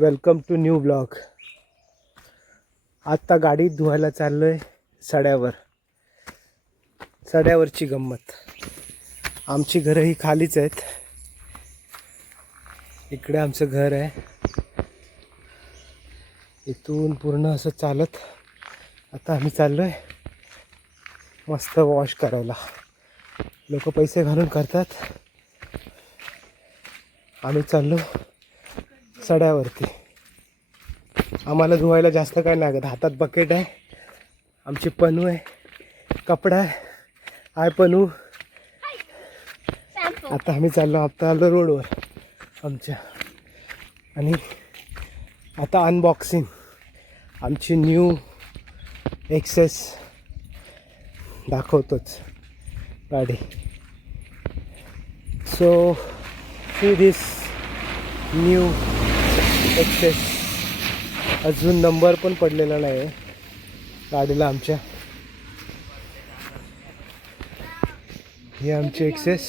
Welcome to new blog. आत्ता गाडी धुवायला चाललो आहे सड्यावर. सड्यावरची गंमत. आमची घरं ही खालीच आहेत. इकडे आमचं घर आहे. इथून पूर्ण असं चालत आता आम्ही चाललो आहे मस्त वॉश करायला. लोक पैसे घालून करतात. आम्ही चाललो. सड्यावरती. आम्हाला धुवायला जास्त काय लागत. हातात बकेट आहे. आमची पनू आहे. कपडा आहे. आय पनू. आता आम्ही चाललो आता आलो रोडवर आमच्या. आणि आता अनबॉक्सिंग आमची न्यू एक्सेस दाखवतोच. गाडी. So see this new Access अजून नंबर पण पडलेला नाही आहे गाडीला आमच्या. ही आमची एक्सेस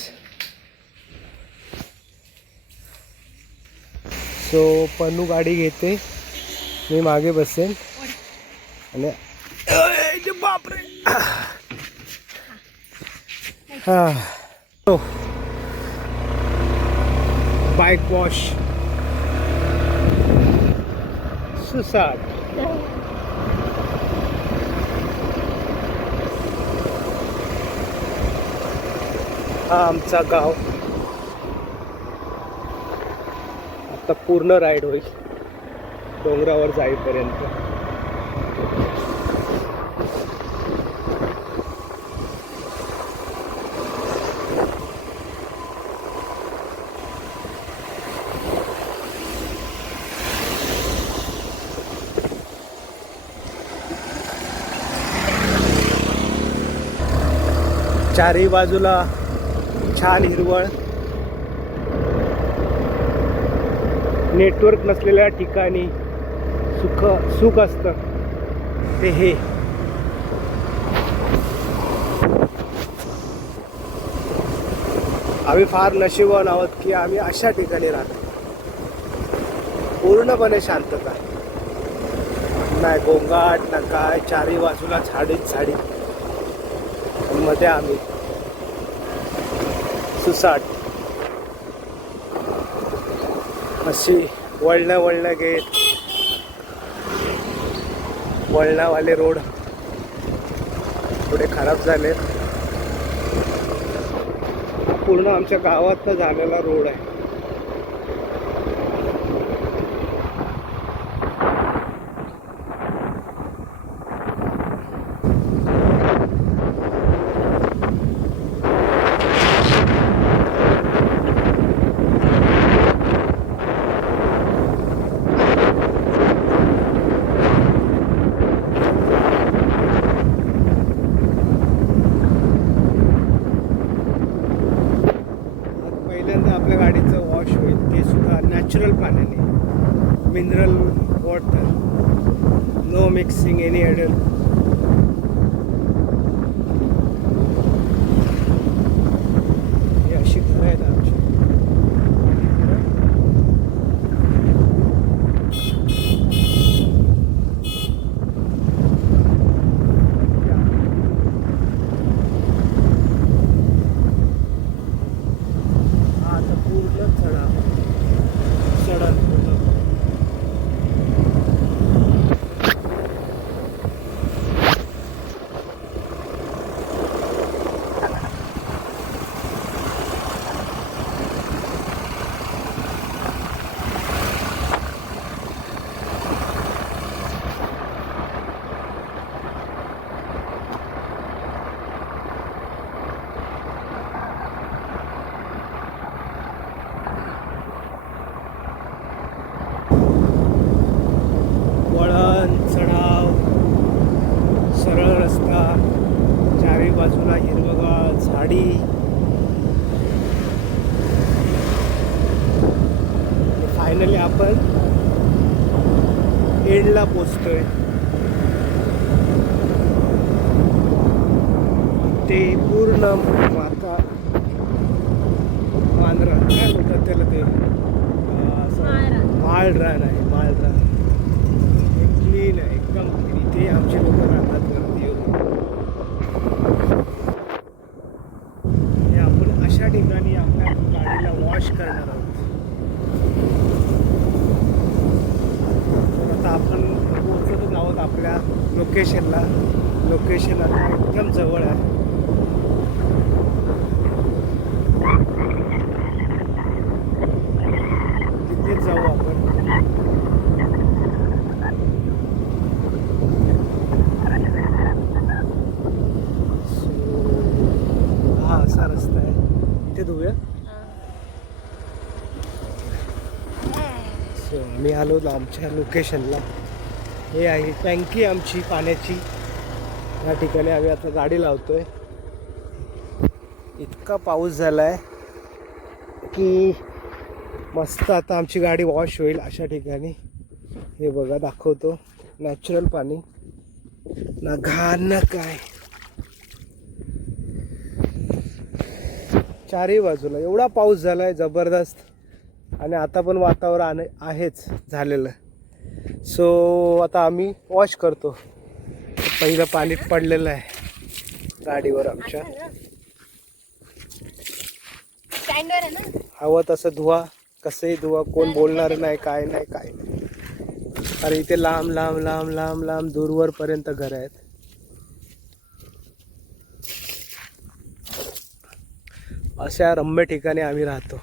सो पन्नू गाडी घेते. मी मागे बसेन. आणि बापरे. हा. हो बाईक वॉश सुसाट हा आमचा गाव. आता पूर्ण राईड होईल. डोंगरावर जाईपर्यंत. चारही बाजूला छान हिरवळ. नेटवर्क नसलेल्या ठिकाणी सुख सुख असतं. ते हे. आम्ही फार नशिबवान आहोत की आम्ही अशा ठिकाणी राहतो. पूर्णपणे शांतता. नाही गोंगाट ना काय चारही बाजूला झाडीच झाडी मध्ये आम्ही. सुसाट. अशी वळणं वळणं गेट वळणावाले रोड थोडे खराब झाले पूर्ण आमच्या गावातनं झालेला रोड आहे. पहिल्यांदा आपल्या गाडीचं वॉश होईल ते सुद्धा नॅचरल पाण्याने. Mineral water no mixing any ॲडल ही अशी घरं आहेत आमची हा आता पूर्ण चढा चढण पूर्ण वळण चढाव सरळ रस्ता चारी बाजूला हिरवगार झाडी फायनली आपण एंडला पोचतोय. ते पूर्ण माता मांजरा काय बोलतात त्याला ते. माळरान आहे माळरान क्लीन आहे एकदम clean. इथे आमचे लोक राहतात वरती येऊन हे आपण अशा ठिकाणी आपल्या गाडीला वॉश करणार आहोत तर आता आपण पोहोचतच आहोत आपल्या लोकेशनला लोकेशन आता एकदम जवळ आहे. तिथेच जाऊ आपण. So, हा असा रस्ता आहे. इथे धुऊया सो मी आलो आमच्या लोकेशनला हे आहे टँकी आमची पाण्याची. या ठिकाणी आम्ही आता गाडी लावतो आहे इतका पाऊस झाला आहे की मस्त आता आमची गाडी वॉश होईल अशा ठिकाणी. हे बघा दाखवतो. नॅचरल पाणी. ना घाण ना काय. चारही बाजूला. एवढा पाऊस झाला आहे जबरदस्त. आणि आता पण वातावरण आहेच झालेलं. सो आता आम्ही वॉश करतो. पहिलं पाणी पडलेलं आहे. गाडीवर आमच्या. हवं तसं धुवा. कसंही धुवा. कोण बोलणार नाही काय नाही काय नाही. अरे इथे लांब लांब लांब लांब लांब दूरवर पर्यंत घर आहेत. अशा रम्य ठिकाणी आम्ही राहतो.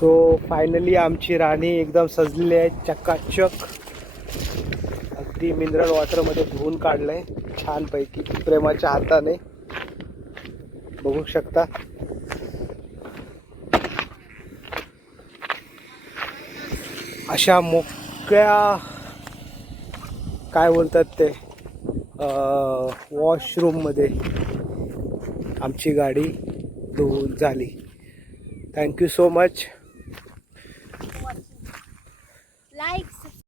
सो फायनली आमची राणी एकदम सजलेली आहे चकाचक. अगदी मिनरल वॉटरमध्ये धुवून काढलं आहे छानपैकी प्रेमाच्या हाताने. बघू शकता. अशा मोकळ्या काय बोलतात ते वॉशरूममध्ये आमची गाडी धुवून झाली. Thank you so much